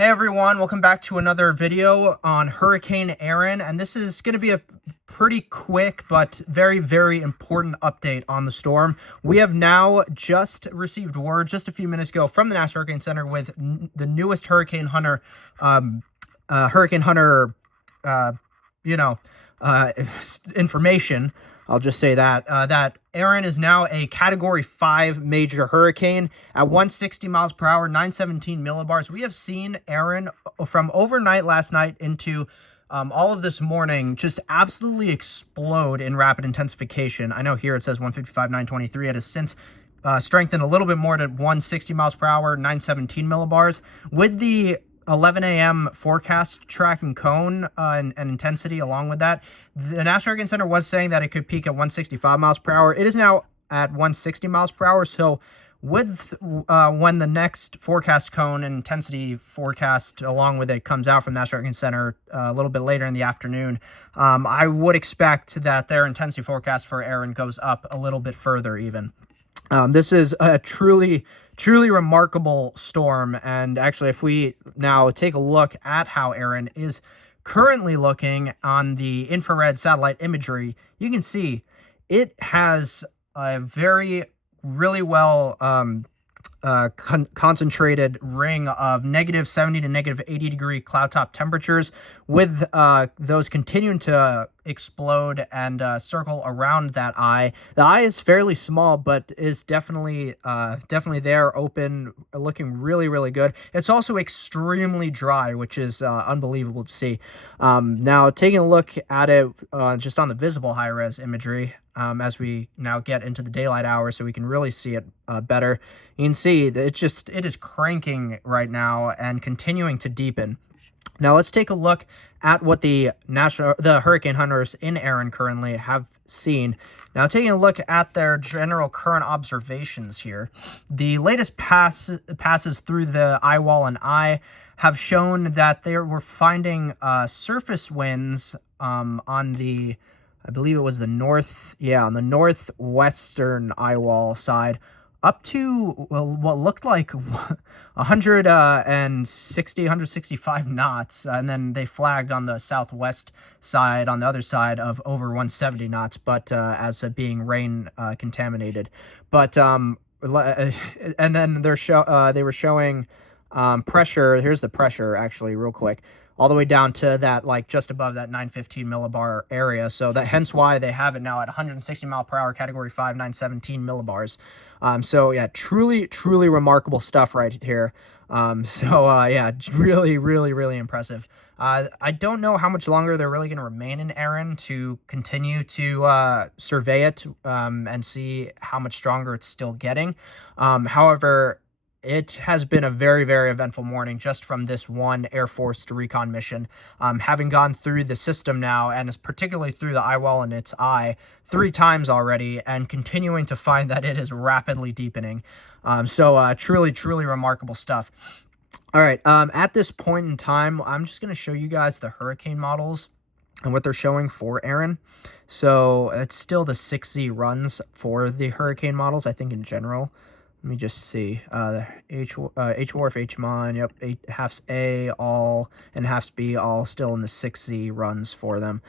Hey everyone, welcome back to another video on Hurricane Erin, and this is going to be a pretty quick but very important update on the storm. We have now just received word just a few minutes ago from the National Hurricane Center with the newest Hurricane Hunter, uh, you know, information. I'll just say that that Erin is now a Category 5 major hurricane at 160 miles per hour, 917 millibars. We have seen Erin from overnight last night into all of this morning just absolutely explode in rapid intensification. I know here it says 155, 923. It has since strengthened a little bit more to 160 miles per hour, 917 millibars. With the 11 a.m. forecast track and cone and intensity along with that, the National Hurricane Center was saying that it could peak at 165 miles per hour. It is now at 160 miles per hour. So with when the next forecast cone and intensity forecast along with it comes out from the National Hurricane Center a little bit later in the afternoon, I would expect that their intensity forecast for Erin goes up a little bit further even. This is a truly remarkable storm, and actually if we now take a look at how Erin is currently looking on the infrared satellite imagery, you can see it has a really well concentrated ring of -70 to -80 degree cloud top temperatures, with those continuing to explode and circle around that eye. The eye is fairly small, but is definitely there, open, looking really good. It's also extremely dry, which is unbelievable to see. Now taking a look at it just on the visible high-res imagery, as we now get into the daylight hours so we can really see it better, you can see that it is cranking right now and continuing to deepen. Now let's take a look at what the hurricane hunters in Erin currently have seen. Now taking a look at their general current observations here, the latest passes through the eye wall and eye have shown that they were finding surface winds on the, I believe it was the on the northwestern eye wall side, up to, well, what looked like 165 knots, and then they flagged on the southwest side, on the other side, of over 170 knots, but as being rain contaminated. But and then they were showing pressure. Here's the pressure, actually, real quick, all the way down to that, like just above that 915 millibar area. So that hence why they have it now at 160 mile per hour, Category 5, 917 millibars. So yeah, truly remarkable stuff right here. Yeah, really impressive. I don't know how much longer they're really going to remain in Erin to continue to survey it and see how much stronger it's still getting. However, it has been a very eventful morning just from this one Air Force recon mission. Having gone through the system now, and particularly through the eye wall and its eye 3 times already, and continuing to find that it is rapidly deepening. Truly remarkable stuff. All right, at this point in time, I'm just going to show you guys the hurricane models and what they're showing for Erin. So it's still the 6Z runs for the hurricane models, I think, in general. Let me just see. H-Wharf, H-Mon, yep, halves A all and halves B all still in the 6Z runs for them,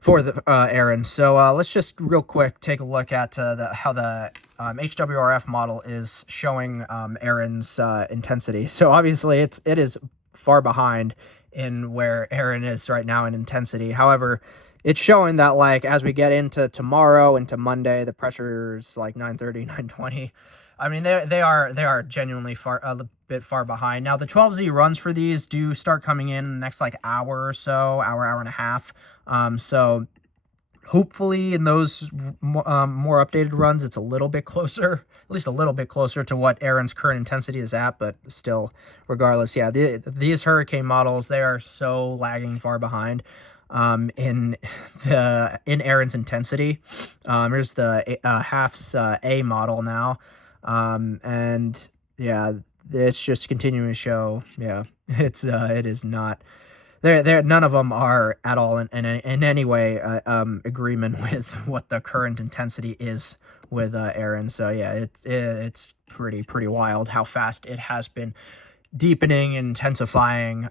for the Erin. So let's just real quick take a look at how the HWRF model is showing Erin's intensity. So obviously it is far behind in where Erin is right now in intensity. However, it's showing that, like, as we get into tomorrow, into Monday, the pressure's like 930, 920. I mean, they are genuinely a bit far behind. Now, the 12Z runs for these do start coming in the next, like, hour or so, hour and a half. So hopefully in those more updated runs, it's a little bit closer, at least a little bit closer to what Erin's current intensity is at. But still, regardless, yeah, these hurricane models, they are so lagging far behind in Erin's intensity. Here's the halves A model now. And yeah, it's just continuing to show, yeah, it is not, none of them are at all in any way agreement with what the current intensity is with Erin. So yeah, it's pretty wild how fast it has been deepening and intensifying.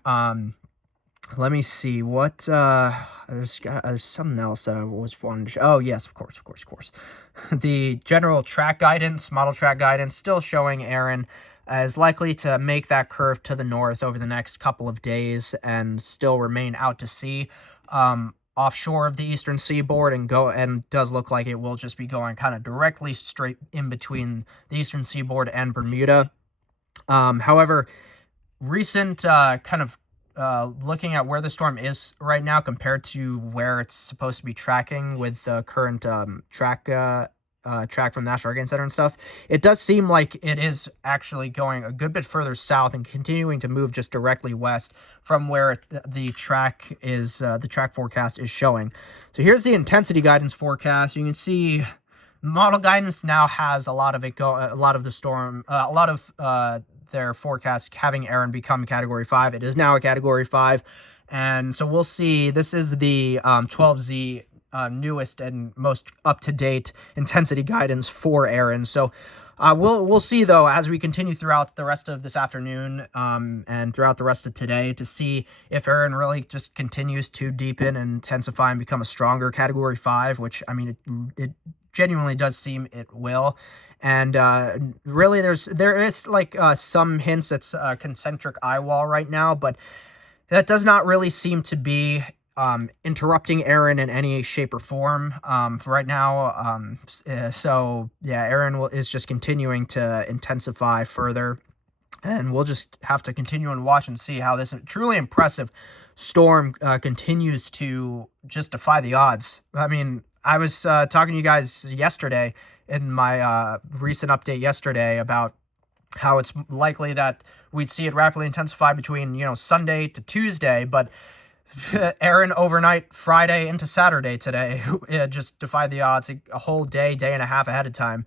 Let me see what there's something else that I was wanting to show. Oh yes, of course. The general track guidance, model track guidance, still showing Erin as likely to make that curve to the north over the next couple of days and still remain out to sea, offshore of the eastern seaboard, and does look like it will just be going kind of directly straight in between the eastern seaboard and Bermuda. However, recent looking at where the storm is right now compared to where it's supposed to be tracking with the current track from the National Hurricane Center and stuff, it does seem like it is actually going a good bit further south and continuing to move just directly west from where the track forecast is showing. So here's the intensity guidance forecast. You can see model guidance now has a lot of their forecast having Erin become Category 5. It is now a Category 5, and so we'll see. This is the 12Z newest and most up-to-date intensity guidance for Erin. So we'll see, though, as we continue throughout the rest of this afternoon and throughout the rest of today to see if Erin really just continues to deepen and intensify and become a stronger Category 5, which, I mean, it genuinely does seem it will. And really, there is like some hints it's a concentric eye wall right now, but that does not really seem to be interrupting Erin in any shape or form for right now. So yeah, Erin is just continuing to intensify further, and we'll just have to continue and watch and see how this truly impressive storm continues to just defy the odds. I mean, I was talking to you guys yesterday in my recent update yesterday about how it's likely that we'd see it rapidly intensify between, Sunday to Tuesday, but Erin overnight Friday into Saturday today, it just defied the odds. A whole day and a half ahead of time,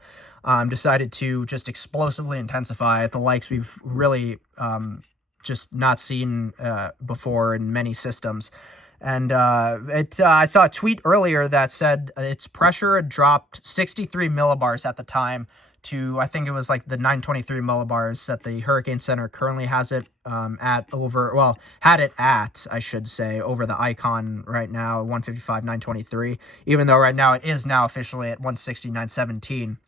decided to just explosively intensify at the likes we've really just not seen before in many systems. And I saw a tweet earlier that said its pressure had dropped 63 millibars at the time to, I think it was like the 923 millibars that the Hurricane Center currently has it had it at, I should say, over the icon right now, 155, 923, even though right now it is now officially at 160, 917.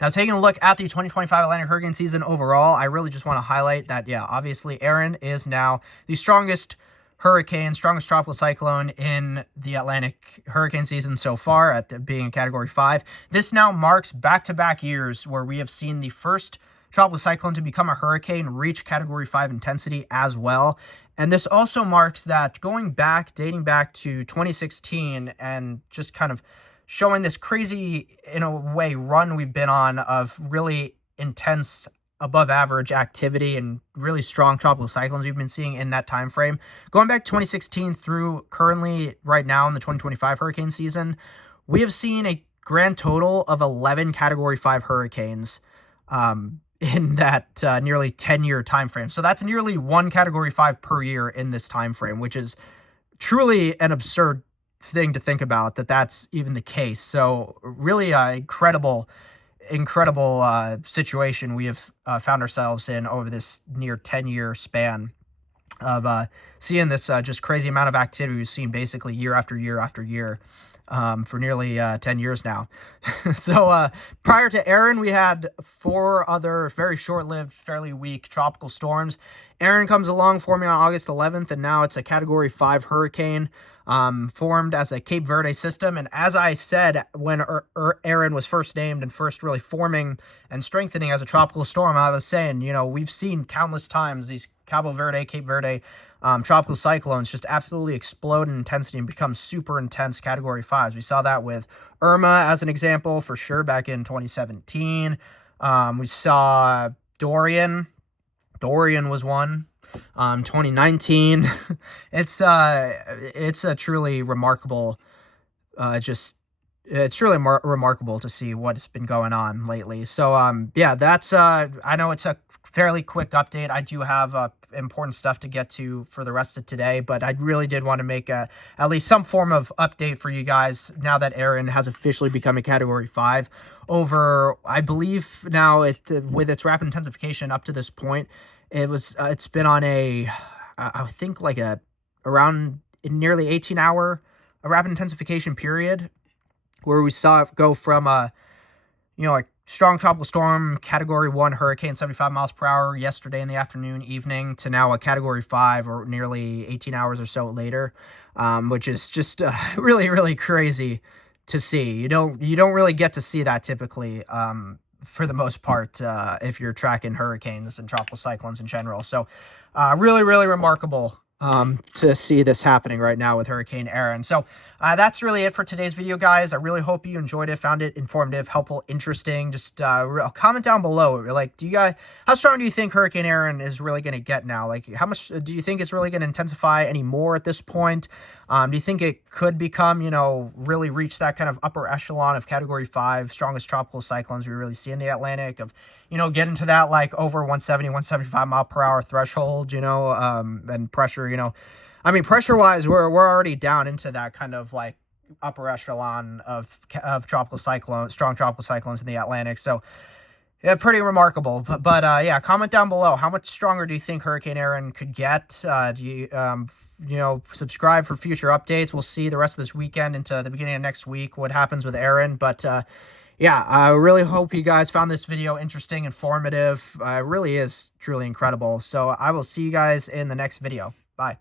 Now, taking a look at the 2025 Atlantic hurricane season overall, I really just want to highlight that, yeah, obviously Erin is now the strongest tropical cyclone in the Atlantic hurricane season so far, at being a Category 5. This now marks back-to-back years where we have seen the first tropical cyclone to become a hurricane reach Category 5 intensity as well. And this also marks that dating back to 2016, and just kind of showing this crazy, in a way, run we've been on of really intense above average activity and really strong tropical cyclones we've been seeing in that time frame. Going back to 2016 through currently right now in the 2025 hurricane season, we have seen a grand total of 11 Category 5 hurricanes in that nearly 10-year time frame. So that's nearly one Category 5 per year in this time frame, which is truly an absurd thing to think about, that's even the case. So really incredible situation we have found ourselves in over this near 10-year span of seeing this just crazy amount of activity we've seen basically year after year after year for nearly 10 years now. So prior to Erin, we had 4 other very short-lived, fairly weak tropical storms. Erin comes along, forming on August 11th, and now it's a Category 5 hurricane, formed as a Cape Verde system. And as I said, when Erin was first named and first really forming and strengthening as a tropical storm, I was saying, we've seen countless times these Cape Verde tropical cyclones just absolutely explode in intensity and become super intense Category 5s. We saw that with Irma as an example, for sure, back in 2017. We saw Dorian. Dorian was one. 2019. It's a truly remarkable, it's really remarkable to see what's been going on lately. So yeah, that's I know it's a fairly quick update. I do have important stuff to get to for the rest of today, but I really did want to make at least some form of update for you guys now that Erin has officially become a Category 5 over, I believe now with its rapid intensification up to this point, It's been on I think like around nearly 18-hour rapid intensification period, where we saw it go from a strong tropical storm, Category 1 hurricane, 75 miles per hour yesterday in the afternoon, evening, to now a Category 5, or nearly 18 hours or so later, which is just really, really crazy to see. You don't really get to see that typically, for the most part, if you're tracking hurricanes and tropical cyclones in general. So really, really remarkable to see this happening right now with Hurricane Erin. So that's really it for today's video, guys. I really hope you enjoyed it, found it informative, helpful, interesting. Just comment down below. Like, how strong do you think Hurricane Erin is really going to get now? Like, how much do you think it's really going to intensify any more at this point? Do you think it could become, really reach that kind of upper echelon of Category 5, strongest tropical cyclones we really see in the Atlantic, of, get into that, like, over 170, 175 mile per hour threshold, and pressure, I mean, pressure-wise, we're already down into that kind of, like, upper echelon of tropical cyclones, strong tropical cyclones in the Atlantic. So, yeah, pretty remarkable. But yeah, comment down below. How much stronger do you think Hurricane Erin could get? Do you, subscribe for future updates. We'll see the rest of this weekend into the beginning of next week what happens with Erin. But yeah, I really hope you guys found this video interesting, informative. It really is truly incredible. So I will see you guys in the next video. Bye.